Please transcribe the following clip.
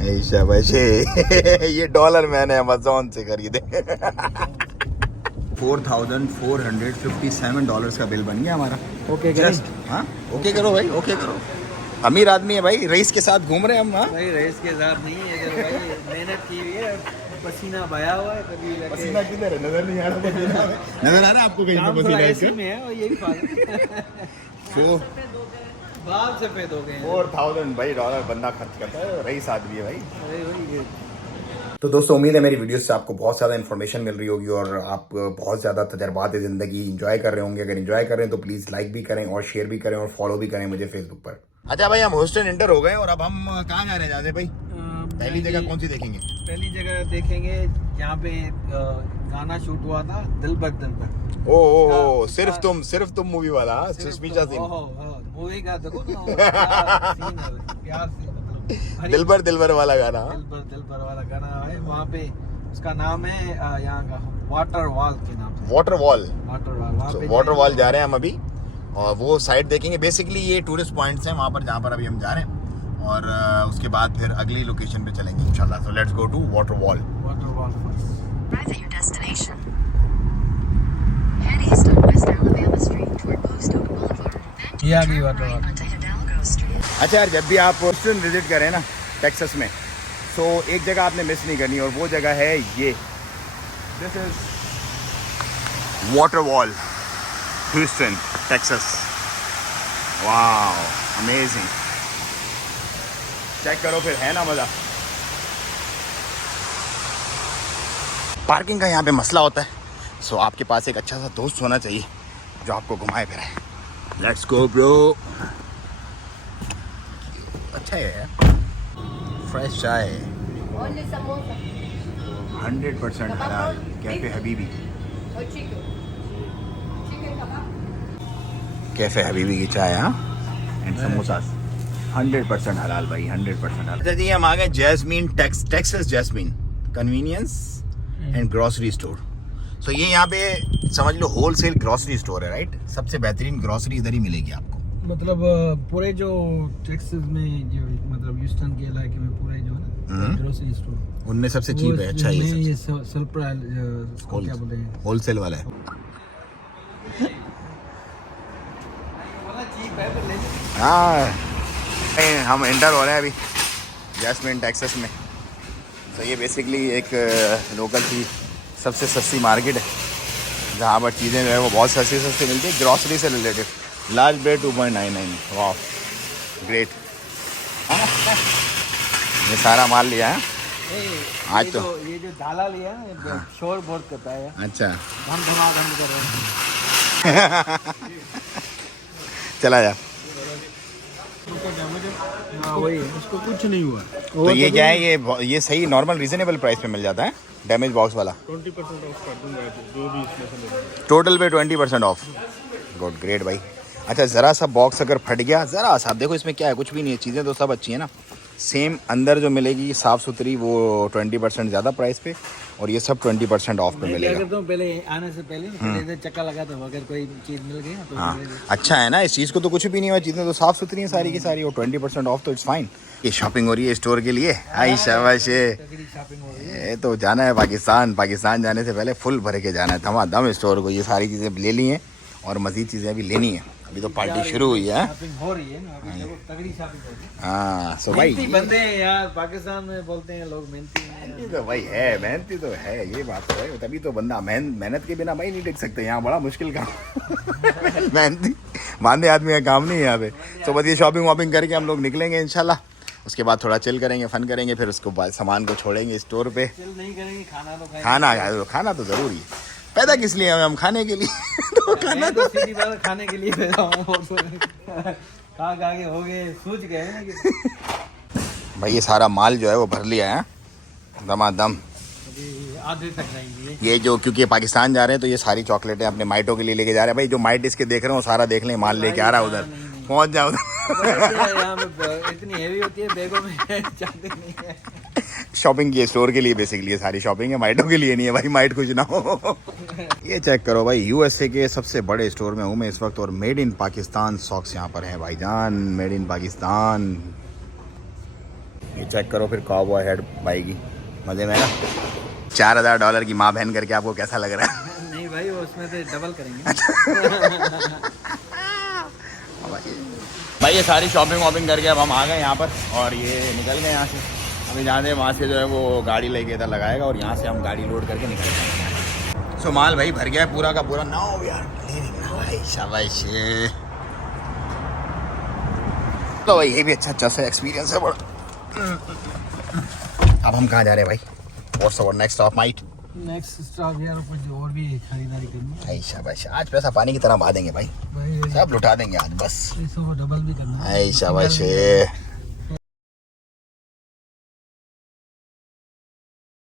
शाबाश ये डॉलर मैंने अमेज़न से खरीदे। $4,457 का बिल बन गया हमारा। ओके जस्ट हाँ ओके करो भाई, ओके करो। अमीर आदमी है भाई, रईस के साथ घूम रहे हैं हम। हाँ भाई रेस के साथ नहीं है भाई, मेहनत की हुई है, पसीना बहाया हुआ है, कभी पसीना किधर है, नजर नहीं आ रहा। पसीना नजर आ रहा है आपको कहीं पे पसीना ऐसे में है और यही बात बाल सफेद हो गए हैं। $4,000 भाई डॉलर बंदा खर्च करता है, रईस आदमी है भाई। अरे भाई तो दोस्तों उम्मीद है मेरी वीडियो से आपको बहुत ज़्यादा इन्फॉर्मेशन मिल रही होगी और आप बहुत ज़्यादा तजर्बात ज़िंदगी एंजॉय कर रहे होंगे। अगर एंजॉय कर रहे हैं तो प्लीज़ लाइक भी करें और शेयर भी करें और फॉलो भी करें मुझे फेसबुक पर। अच्छा भाई, हम ह्यूस्टन इंटर हो गए और अब हम कहाँ जा रहे हैं जाने भाई? पहली जगह कौन सी देखेंगे? पहली जगह देखेंगे जहाँ पे गाना शूट हुआ था, दिल भर दिल भर। ओ सिर्फ तुम मूवी वाला सुष्मिता सिंह। मूवी का देखो ना, प्यार से दिलबर वाला गाना। दिल भर वाला गाना है वहाँ पे। उसका नाम है यहाँ का वाटर वॉल के नाम से। वाटर वॉल जा रहे हैं हम अभी और वो साइड देखेंगे। बेसिकली ये टूरिस्ट पॉइंट्स हैं वहाँ पर जहाँ पर अभी हम जा रहे हैं और उसके बाद फिर अगली लोकेशन पे चलेंगे इंशाल्लाह। So let's go to water wall first. Arrive at your destination. Head east on West Alabama Street toward Post Oak Boulevard. Then Yeah, turn water right wall. onto Hidalgo Street. अच्छा यार, जब भी आप Houston visit करें ना Texas में, तो एक जगह आपने मिस नहीं करनी और वो जगह है ये, this is water wall Houston Texas. Wow amazing, check करो फिर, है ना मज़ा। पार्किंग का यहाँ पे मसला होता है, सो आपके पास एक अच्छा सा दोस्त होना चाहिए जो आपको घुमाए फिराए। Let's go bro. अच्छा है, फ्रेश चाय, 100% हलाल, कैफे हबीबी। कैफे हबीबी की चाय, हाँ, एंड समोसा 100% हलाल भाई, 100% हलाल। अच्छा जी, हम आ गए Jasmine Texas Jasmine convenience and grocery store. So ये यहाँ पे समझ लो होलसेल ग्रॉसरी स्टोर है, राइट? सबसे बेहतरीन ग्रॉसरी इधर ही मिलेगी आपको। मतलब पूरे जो टेक्सास में, जो मतलब ह्यूस्टन के इलाके में पूरे जो है ना ग्रोसरी स्टोर, उनमें सबसे चीप है। अच्छा ये क्या बोलते हैं, होलसेल वाला है। हाँ, हम एंटर हो रहे हैं अभी जैस्मीन टेक्सास में। तो ये बेसिकली एक लोकल की सबसे सस्ती मार्केट है जहाँ पर चीज़ें जो है वो बहुत सस्ती मिलती है ग्रॉसरी से रिलेटेड। लार्ज ब्रेड 2.99, वाह ग्रेट। ये सारा माल लिया है आज तो। ये जो दाला लिया है, शोर बहुत करता है। अच्छा, हम धमाधम कर रहे हैं। चला जा। वही उसको कुछ नहीं हुआ। तो ये क्या है, ये सही नॉर्मल रीजनेबल प्राइस पे मिल जाता है, डैमेज बॉक्स वाला। 20% ऑफ कर दूंगा जो भी इसमें से मिलेगा। टोटल पे 20% ऑफ। गुड, ग्रेट भाई। अच्छा, ज़रा सा बॉक्स अगर फट गया, ज़रा सा, देखो इसमें क्या है, कुछ भी नहीं है, चीज़ें तो सब अच्छी है ना। सेम अंदर जो मिलेगी साफ़ सुथरी वो 20% ज़्यादा प्राइस पे और ये सब 20% ऑफ पे मिलेगा। तो पहले आने से पहले चक्का लगा था, अगर कोई चीज़ मिल गई तो हाँ, अच्छा है ना, इस चीज़ को तो कुछ भी नहीं हुआ, चीज़ें तो साफ़ सुथरी हैं सारी की सारी और 20% ऑफ, तो इट्स फाइन। ये शॉपिंग हो रही है स्टोर के लिए। आई शाबाश, ये तो जाना है पाकिस्तान जाने से पहले फुल भर के जाना है धमाधम स्टोर को। ये सारी चीज़ें ले ली हैं और मज़ीद चीज़ें भी लेनी है। अभी तो पार्टी शुरू हुई है। शॉपिंग हो रही है ना, अभी देखो तगड़ी शॉपिंग हो रही है। हाँ, सो भाई बंदे हैं यार, पाकिस्तान में बोलते हैं लोग मेहनती हैं। तो भाई है, मेहनती तो है, ये बात तो है। तभी तो बंदा मेहनत के बिना भाई नहीं टिक सकते यहाँ, बड़ा मुश्किल काम। मेहनती बांधे आदमी का काम नहीं है यहाँ पे। तो बस ये शॉपिंग वॉपिंग करके हम लोग निकलेंगे इंशाल्लाह। उसके बाद थोड़ा चिल करेंगे, फन करेंगे, फिर उसको बाद सामान को छोड़ेंगे स्टोर पे। चिल नहीं करेंगे, खाना तो जरूरी है। पैदा किस लिए हमें? हम खाने के लिए। तो खाना तो सीधी बात, खाने के लिए पैदा हूं। कहाँ आगे हो गए, सूझ गए हैं कि भाई ये सारा माल जो है वो भर लिया है दमादम। अभी आधे तक जाएंगे ये जो, क्योंकि पाकिस्तान जा रहे हैं तो ये सारी चॉकलेटें अपने माइटों के लिए लेके जा रहे हैं। भाई जो माइट इसके देख रहे हो सारा देख लें, माल लेके आ रहा है उधर, पहुंच जाओ उधर। यहाँ पे इतनी हेवी होती है, बैगों में जाते नहीं है। शॉपिंग की स्टोर के लिए बेसिकली ये सारी शॉपिंग है, माइटों के लिए नहीं है भाई, माइट कुछ ना हो। ये चेक करो भाई, यूएसए के सबसे बड़े स्टोर में हूँ मैं इस वक्त और मेड इन पाकिस्तान सॉक्स यहाँ पर हैं भाईजान, मेड इन पाकिस्तान। ये चेक करो फिर कॉबॉय हेड भाई की, मजे में ना। $4000 की माँ बहन करके आपको कैसा लग रहा है? नहीं भाई वो उसमें से डबल करेंगे। भाई ये सारी शॉपिंग वॉपिंग करके अब हम आ गए यहाँ पर और ये निकल गए यहाँ से। अभी जाने वहाँ से जो है वो गाड़ी लेके इधर लगाएगा और यहाँ से हम गाड़ी लोड करके निकल जाएंगे। सो माल भाई भर गया है पूरा का पूरा। Now we are leaving now भाई, शाबाश। तो भाई ये भी अच्छा सा एक्सपीरियंस है बड़ा। अब हम कहाँ जा रहे हैं भाई? What's our next stop mate? Next stop यार कुछ और भी खरीदारी करनी है। भाई शाबाश, आज पैसा पानी की तरह बहा देंगे भाई, भाई सब लुटा देंगे आज बस। इसको डबल भी करना है। भाई शाबाश।